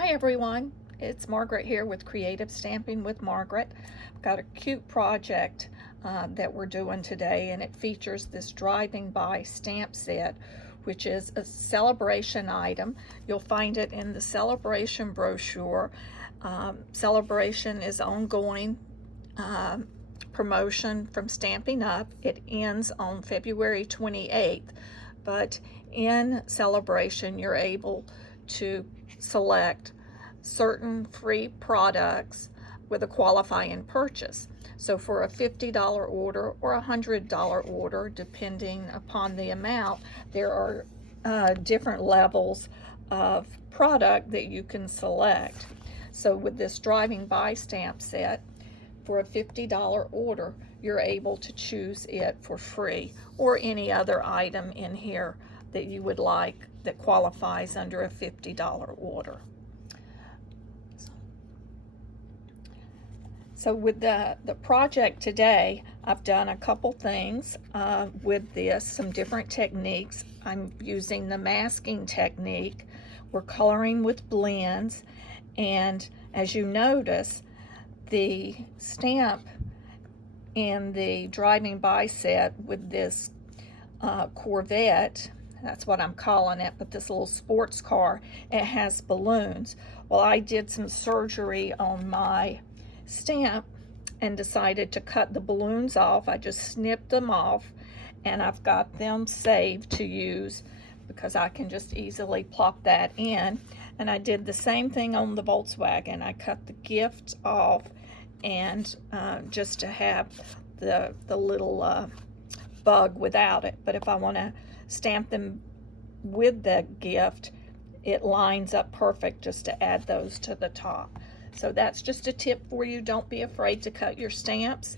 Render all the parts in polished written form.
Hi everyone, it's Margaret here with Creative Stamping with Margaret. I've got a cute project that we're doing today, and it features this driving by stamp set, which is a Sale-a-Bration item. You'll find it in the Sale-a-Bration brochure. Sale-a-Bration is ongoing promotion from Stampin' Up. It ends on February 28th, but in Sale-a-Bration you're able to select certain free products with a qualifying purchase. So for a $50 order or a $100 order, depending upon the amount, there are different levels of product that you can select. So with this driving by stamp set, for a $50 order, you're able to choose it for free, or any other item in here that you would like that qualifies under a $50 order. So with the project today, I've done a couple things with this, some different techniques. I'm using the masking technique. We're coloring with blends, and as you notice, the stamp in the driving by set with this Corvette, that's what I'm calling it, but this little sports car, it has balloons. Well, I did some surgery on my stamp and decided to cut the balloons off. I just snipped them off, and I've got them saved to use because I can just easily plop that in. And I did the same thing on the Volkswagen. I cut the gift off, and just to have the little bug without it. But if I want to stamp them with the gift, it lines up perfect just to add those to the top. So that's just a tip for you. Don't be afraid to cut your stamps.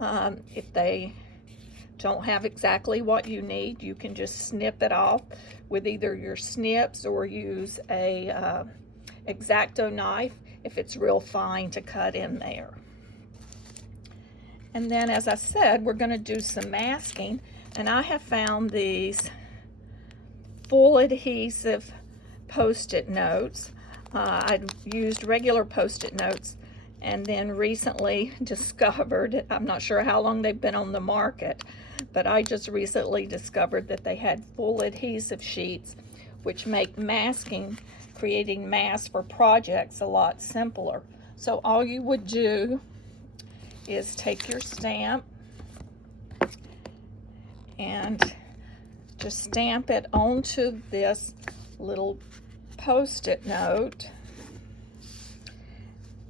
If they don't have exactly what you need, you can just snip it off with either your snips or use a X-Acto knife if it's real fine to cut in there. And then, as I said, we're going to do some masking, and I have found these full adhesive Post-it notes. I'd used regular Post-it notes, and then recently discovered, I'm not sure how long they've been on the market, but I just recently discovered that they had full adhesive sheets, which make masking, creating masks for projects, a lot simpler. So all you would do is take your stamp and just stamp it onto this little Post-it note.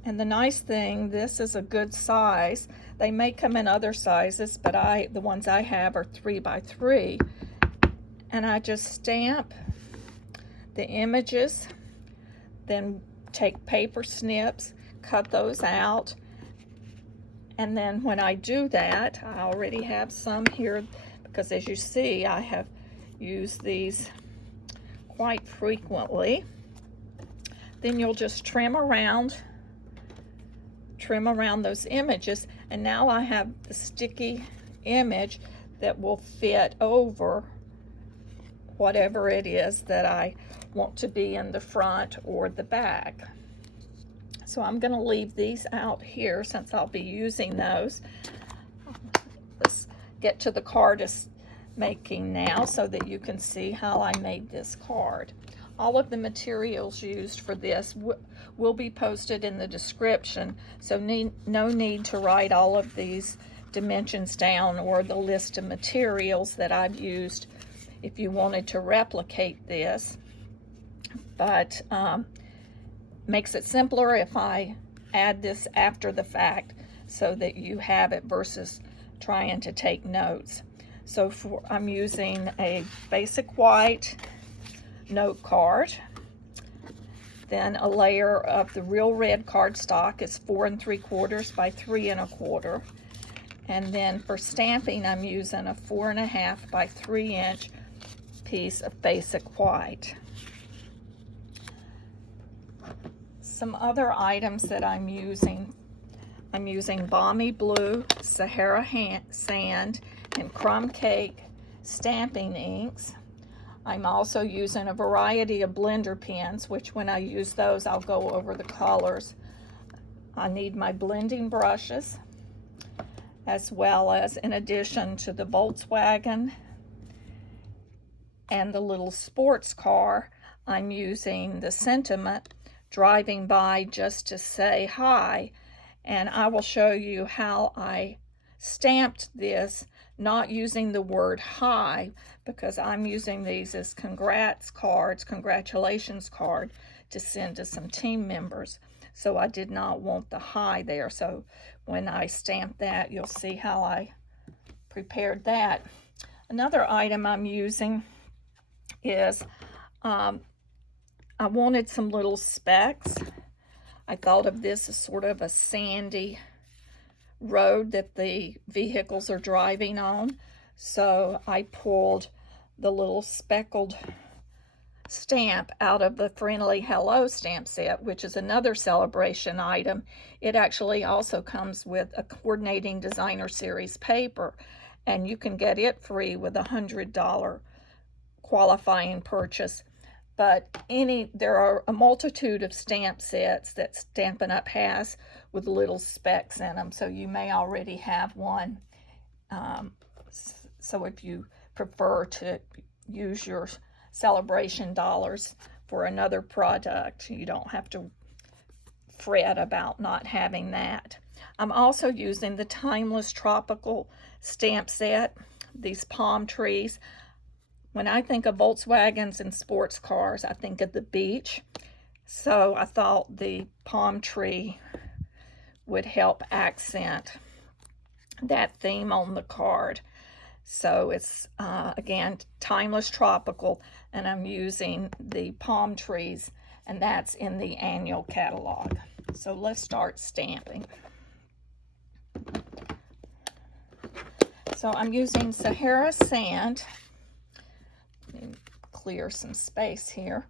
And the nice thing, this is a good size. They may come in other sizes, but the ones I have are 3x3. And I just stamp the images, then take paper snips, cut those out. And then when I do that, I already have some here because, as you see, I have used these quite frequently. Then you'll just trim around those images, and now I have the sticky image that will fit over whatever it is that I want to be in the front or the back. So I'm going to leave these out here since I'll be using those. Let's get to the card making now so that you can see how I made this card. All of the materials used for this will be posted in the description, so no need to write all of these dimensions down or the list of materials that I've used if you wanted to replicate this. But makes it simpler if I add this after the fact so that you have it versus trying to take notes. So I'm using a basic white note card, then a layer of the real red cardstock. It's 4 3/4 by 3 1/4, and then for stamping I'm using a 4 1/2 by 3 inch piece of basic white. Some other items that I'm using Balmy Blue, Sahara Sand, and Crumb Cake stamping inks. I'm also using a variety of blender pens, which when I use those, I'll go over the colors. I need my blending brushes, as well as, in addition to the Volkswagen and the little sports car, I'm using the sentiment, driving by just to say hi. And I will show you how I stamped this, not using the word hi, because I'm using these as congrats cards, congratulations card, to send to some team members. So I did not want the hi there. So when I stamp that, you'll see how I prepared that. Another item I'm using is I wanted some little specks. I thought of this as sort of a sandy road that the vehicles are driving on. So I pulled the little speckled stamp out of the Friendly Hello stamp set, which is another Sale-a-Bration item. It actually also comes with a coordinating designer series paper, and you can get it free with a $100 qualifying purchase. But there are a multitude of stamp sets that Stampin' Up! Has with little specks in them, so you may already have one. So if you prefer to use your Sale-a-Bration dollars for another product, you don't have to fret about not having that. I'm also using the Timeless Tropical stamp set, these palm trees. When I think of Volkswagens and sports cars, I think of the beach. So I thought the palm tree would help accent that theme on the card. So it's, again, Timeless Tropical, and I'm using the palm trees, and that's in the annual catalog. So let's start stamping. So I'm using Sahara Sand. Let me clear some space here.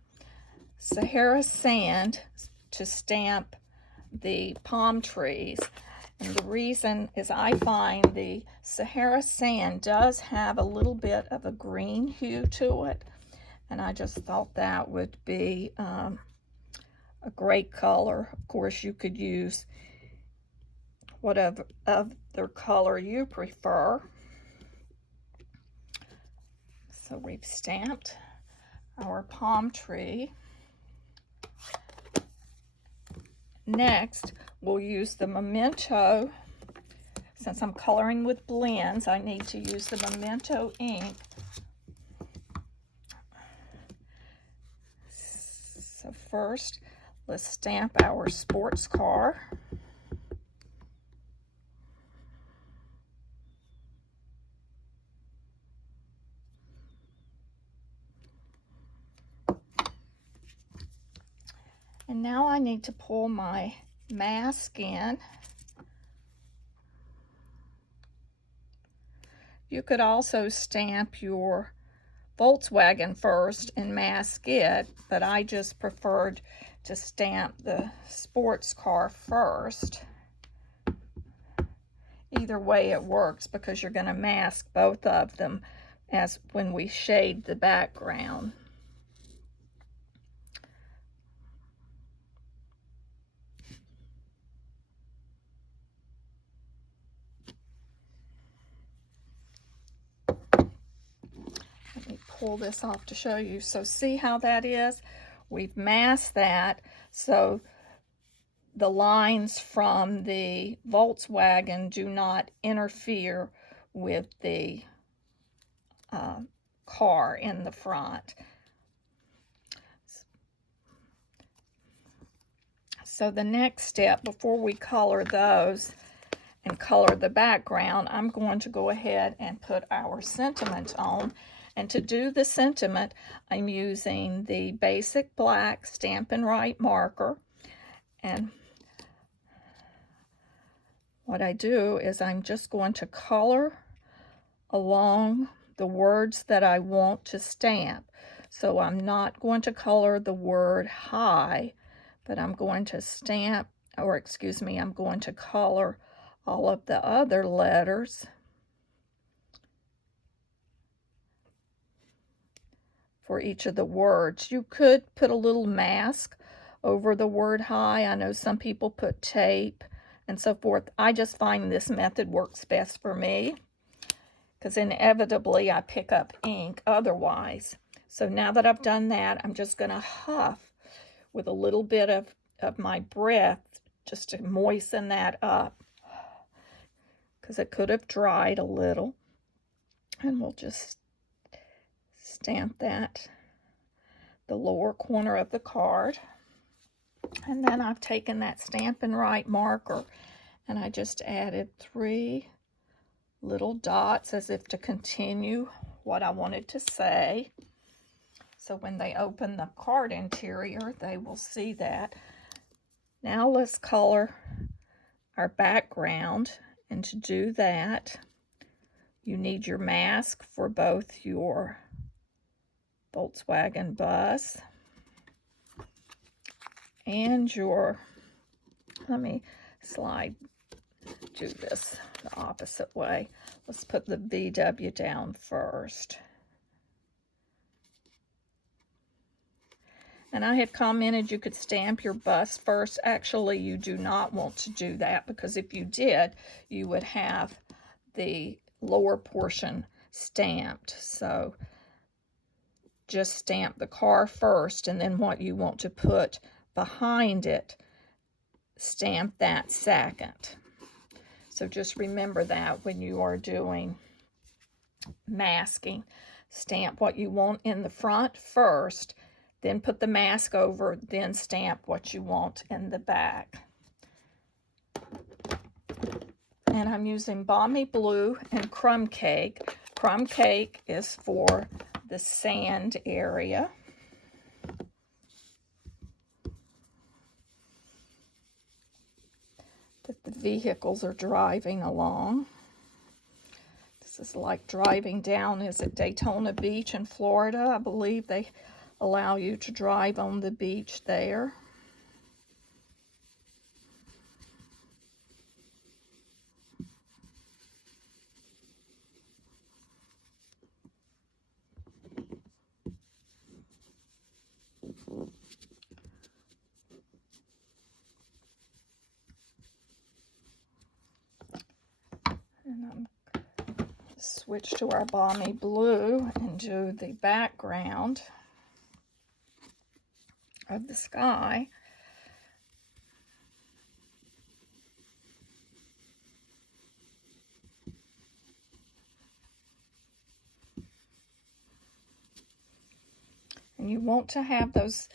Sahara Sand to stamp the palm trees. And the reason is I find the Sahara Sand does have a little bit of a green hue to it. And I just thought that would be a great color. Of course, you could use whatever other color you prefer. So we've stamped our palm tree. Next, we'll use the Memento. Since I'm coloring with blends, I need to use the Memento ink. So first, let's stamp our sports car. And now I need to pull my mask in. You could also stamp your Volkswagen first and mask it, but I just preferred to stamp the sports car first. Either way it works because you're going to mask both of them as when we shade the background. Pull this off to show you. So see how that is? We've masked that so the lines from the Volkswagen do not interfere with the car in the front. So the next step, before we color those and color the background, I'm going to go ahead and put our sentiment on. And to do the sentiment, I'm using the basic black Stampin' Right marker. And what I do is I'm just going to color along the words that I want to stamp. So I'm not going to color the word hi, but I'm going to stamp, or excuse me, I'm going to color all of the other letters for each of the words. You could put a little mask over the word hi. I know some people put tape and so forth. I just find this method works best for me because inevitably I pick up ink otherwise. So now that I've done that, I'm just going to huff with a little bit of my breath just to moisten that up because it could have dried a little. And we'll just stamp that, the lower corner of the card. And then I've taken that Stampin' Right marker and I just added 3 little dots as if to continue what I wanted to say. So when they open the card interior, they will see that. Now let's color our background. And to do that, you need your mask for both your Volkswagen bus and your, let me do this the opposite way. Let's put the VW down first. And I had commented you could stamp your bus first. Actually, you do not want to do that because if you did, you would have the lower portion stamped. So just stamp the car first, and then what you want to put behind it, stamp that second. So just remember that when you are doing masking. Stamp what you want in the front first, then put the mask over, then stamp what you want in the back. And I'm using Balmy Blue and Crumb Cake. Crumb Cake is for the sand area. That the vehicles are driving along. This is like driving down, is it Daytona Beach in Florida? I believe they allow you to drive on the beach there. And I'm switch to our Balmy Blue and do the background of the sky. And you want to have those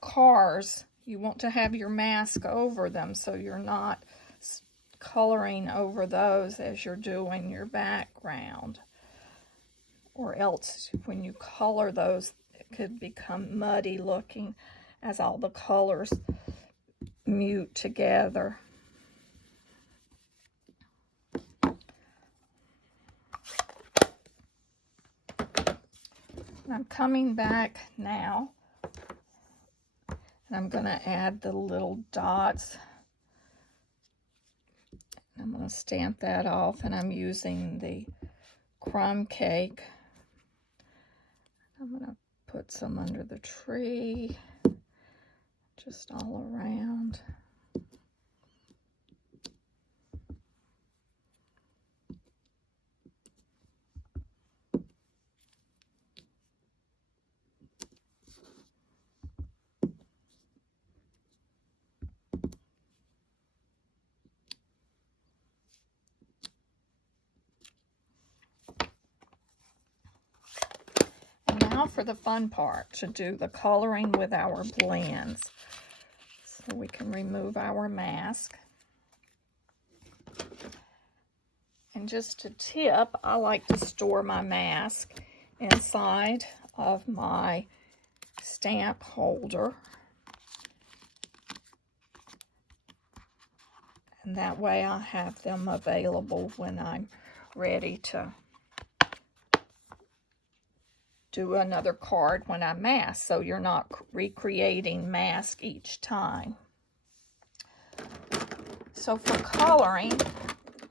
cars, you want to have your mask over them so you're not coloring over those as you're doing your background. Or else when you color those, it could become muddy looking as all the colors mute together. And I'm coming back now, and I'm going to add the little dots. I'm going to stamp that off, and I'm using the Crumb Cake. I'm going to put some under the tree, just all around. Now for the fun part, to do the coloring with our blends. So we can remove our mask. And just a tip, I like to store my mask inside of my stamp holder. And that way I have them available when I'm ready to do another card when I mask, so you're not recreating mask each time. So for coloring,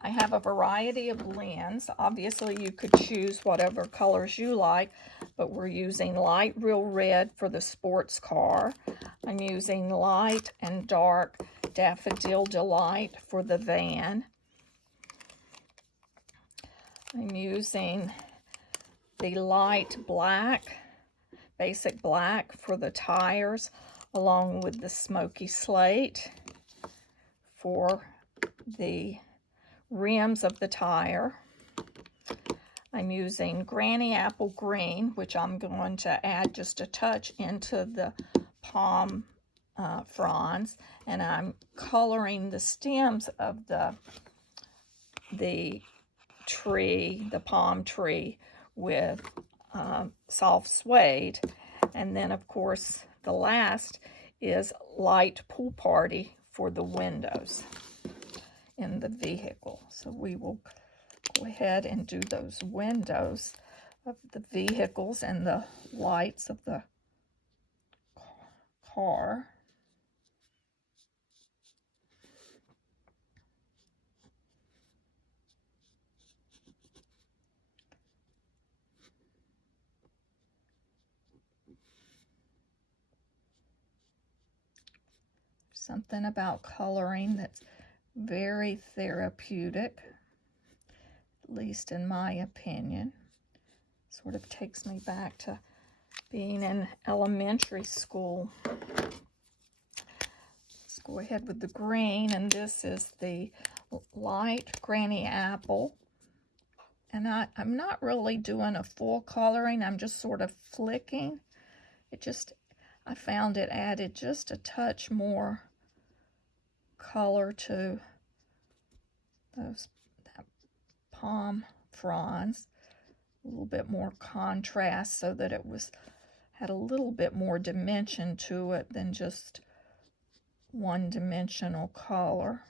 I have a variety of blends. Obviously, you could choose whatever colors you like, but we're using light real red for the sports car. I'm using light and dark Daffodil Delight for the van. I'm using the light black, basic black for the tires, along with the smoky slate for the rims of the tire. I'm using Granny Apple Green, which I'm going to add just a touch into the palm fronds, and I'm coloring the stems of the tree, the palm tree, with soft suede. And then, of course, the last is light pool party for the windows in the vehicle. So we will go ahead and do those windows of the vehicles and the lights of the car. Something about coloring that's very therapeutic, at least in my opinion. Sort of takes me back to being in elementary school. Let's go ahead with the green, and this is the light Granny Apple. And I'm not really doing a full coloring, I'm just sort of flicking. I found it added just a touch more color to that palm fronds, a little bit more contrast, so that it had a little bit more dimension to it than just one-dimensional color.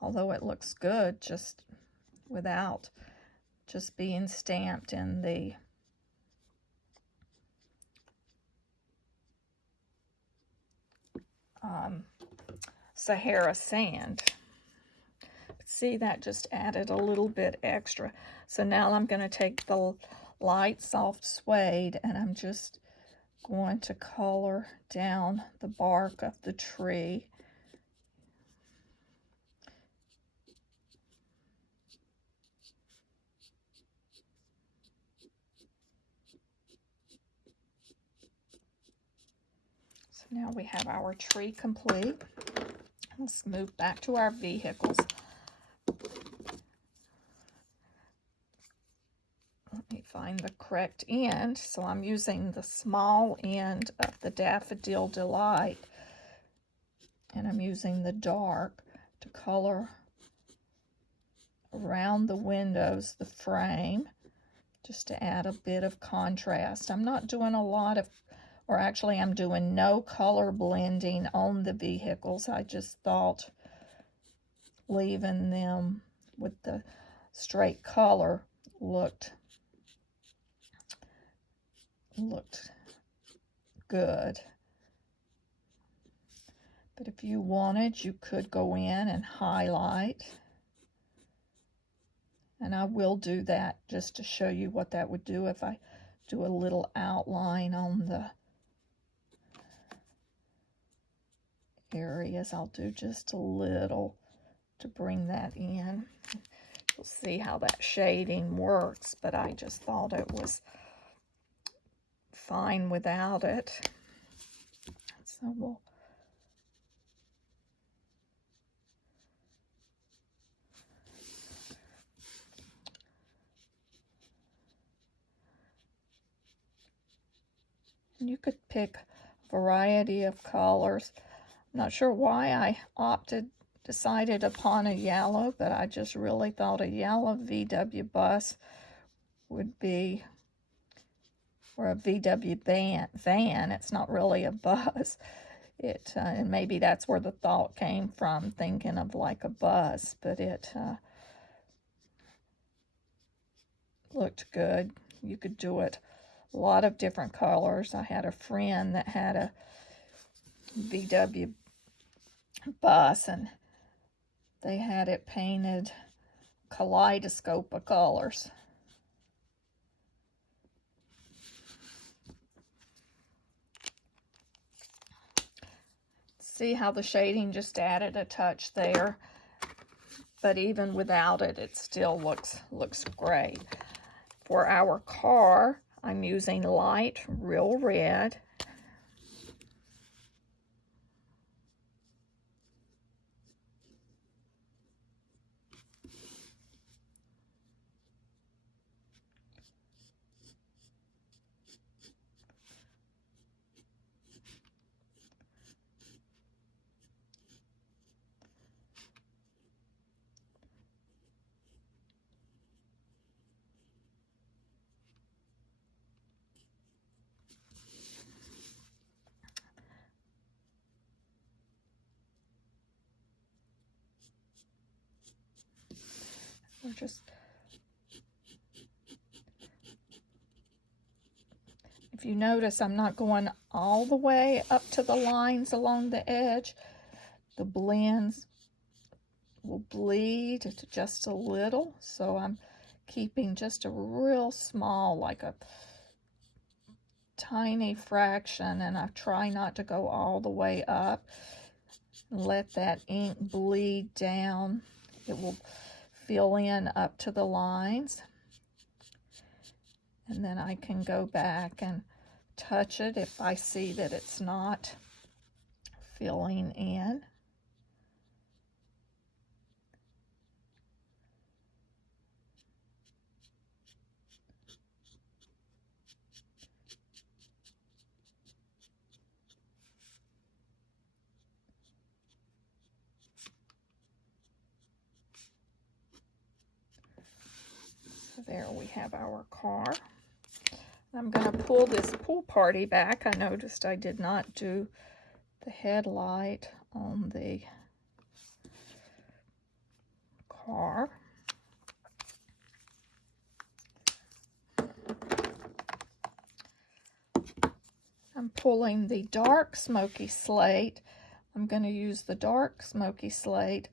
Although it looks good just without just being stamped in the Sahara sand. See, that just added a little bit extra. So now I'm going to take the light soft suede, and I'm just going to color down the bark of the tree. So now we have our tree complete. Let's move back to our vehicles. Let me find the correct end. So I'm using the small end of the Daffodil Delight, and I'm using the dark to color around the windows, the frame, just to add a bit of contrast. I'm not doing a lot of, or actually I'm doing no color blending on the vehicles. I just thought leaving them with the straight color looked good. But if you wanted, you could go in and highlight. And I will do that just to show you what that would do if I do a little outline on the areas. I'll do just a little to bring that in. You'll see how that shading works, but I just thought it was fine without it. So we'll you could pick a variety of colors. I'm not sure why I decided upon a yellow, but I just really thought a yellow VW bus would be, or a VW van. It's not really a bus. And maybe that's where the thought came from, thinking of like a bus, but it looked good. You could do it a lot of different colors. I had a friend that had a VW bus, and they had it painted kaleidoscope of colors. See how the shading just added a touch there, but even without it, it still looks great. For our car, I'm using light real red. We're just, if you notice, I'm not going all the way up to the lines along the edge. The blends will bleed just a little, so I'm keeping just a real small, like a tiny fraction, and I try not to go all the way up. Let that ink bleed down. It will fill in up to the lines, and then I can go back and touch it if I see that it's not filling in. There we have our car. I'm going to pull this pool party back. I noticed I did not do the headlight on the car. I'm pulling the dark smoky slate. I'm going to use the dark smoky slate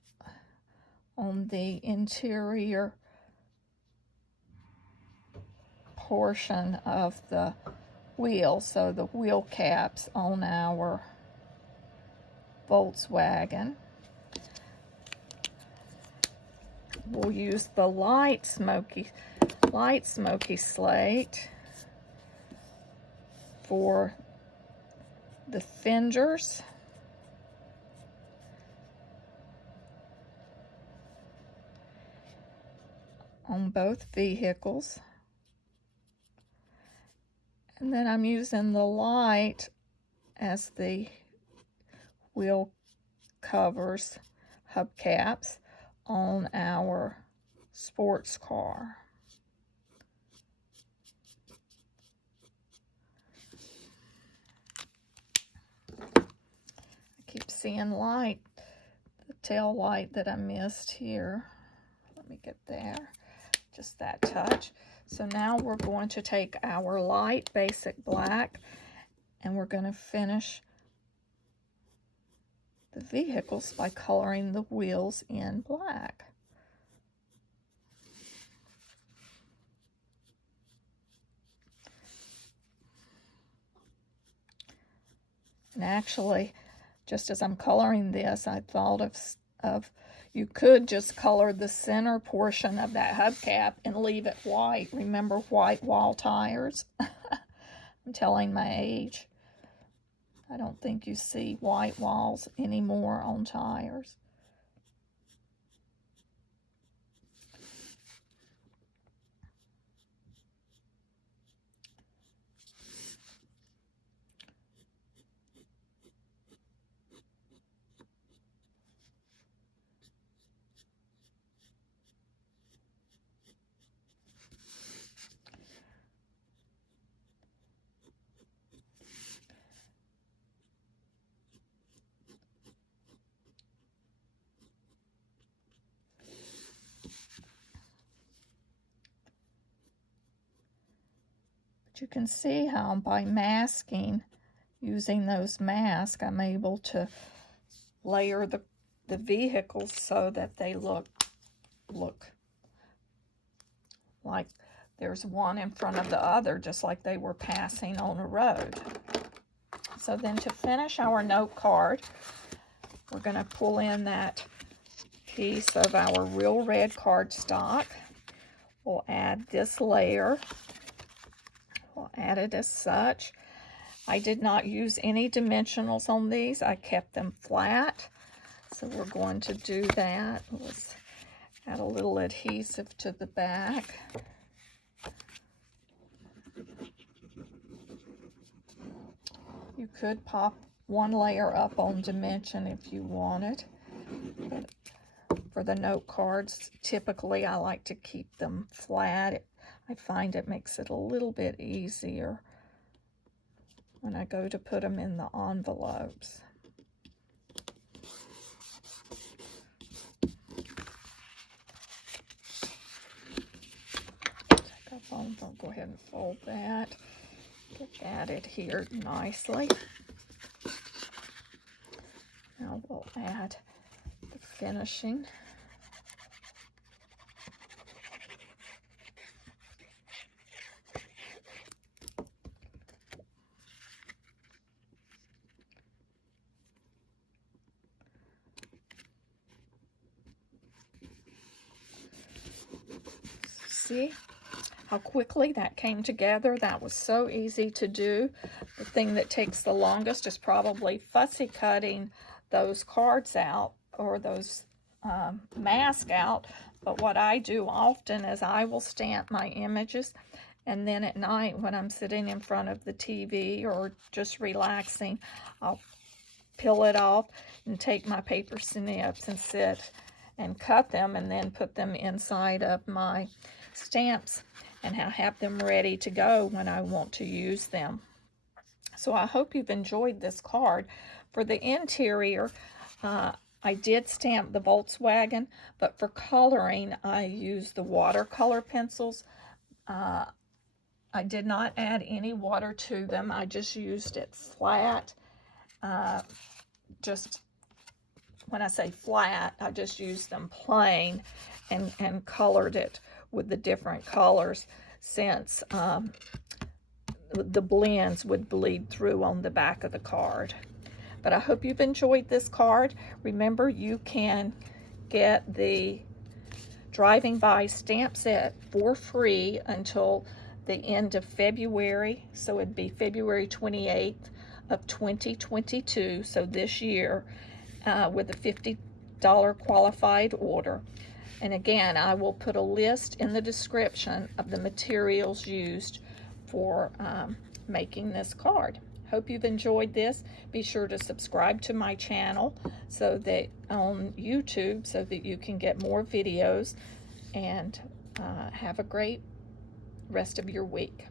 on the interior portion of the wheel, so the wheel caps on our Volkswagen. We'll use the light smoky slate for the fenders. On both vehicles. And then I'm using the light as the wheel covers, hubcaps on our sports car. I keep seeing light, the tail light that I missed here. Let me get there, just that touch. So now we're going to take our light basic black and we're going to finish the vehicles by coloring the wheels in black. And actually, just as I'm coloring this, I thought of you could just color the center portion of that hubcap and leave it white. Remember white wall tires? I'm telling my age. I don't think you see white walls anymore on tires. You can see how by masking, using those masks, I'm able to layer the the vehicles so that they look like there's one in front of the other, just like they were passing on a road. So then to finish our note card, we're going to pull in that piece of our real red cardstock. We'll add this layer. We'll add it as such. I did not use any dimensionals on these. I kept them flat. So we're going to do that. Let's add a little adhesive to the back. You could pop one layer up on dimension if you wanted. But for the note cards, typically I like to keep them flat. I find it makes it a little bit easier when I go to put them in the envelopes. I'll go ahead and fold that. Get that adhered nicely. Now we'll add the finishing. See how quickly that came together? That was so easy to do. The thing that takes the longest is probably fussy cutting those cards out, or those masks out. But what I do often is I will stamp my images, and then at night when I'm sitting in front of the TV or just relaxing, I'll peel it off and take my paper snips and sit and cut them, and then put them inside of my stamps, and have them ready to go when I want to use them. So I hope you've enjoyed this card. For the interior, I did stamp the Volkswagen, but for coloring, I used the watercolor pencils. I did not add any water to them. I just used it flat. Just when I say flat, I just used them plain and colored it with the different colors, since the blends would bleed through on the back of the card. But I hope you've enjoyed this card. Remember, you can get the Driving By stamp set for free until the end of February. So it'd be February 28th of 2022, so this year, with a $50 qualified order. And again, I will put a list in the description of the materials used for making this card. Hope you've enjoyed this. Be sure to subscribe to my channel so that on YouTube, so that you can get more videos, and have a great rest of your week.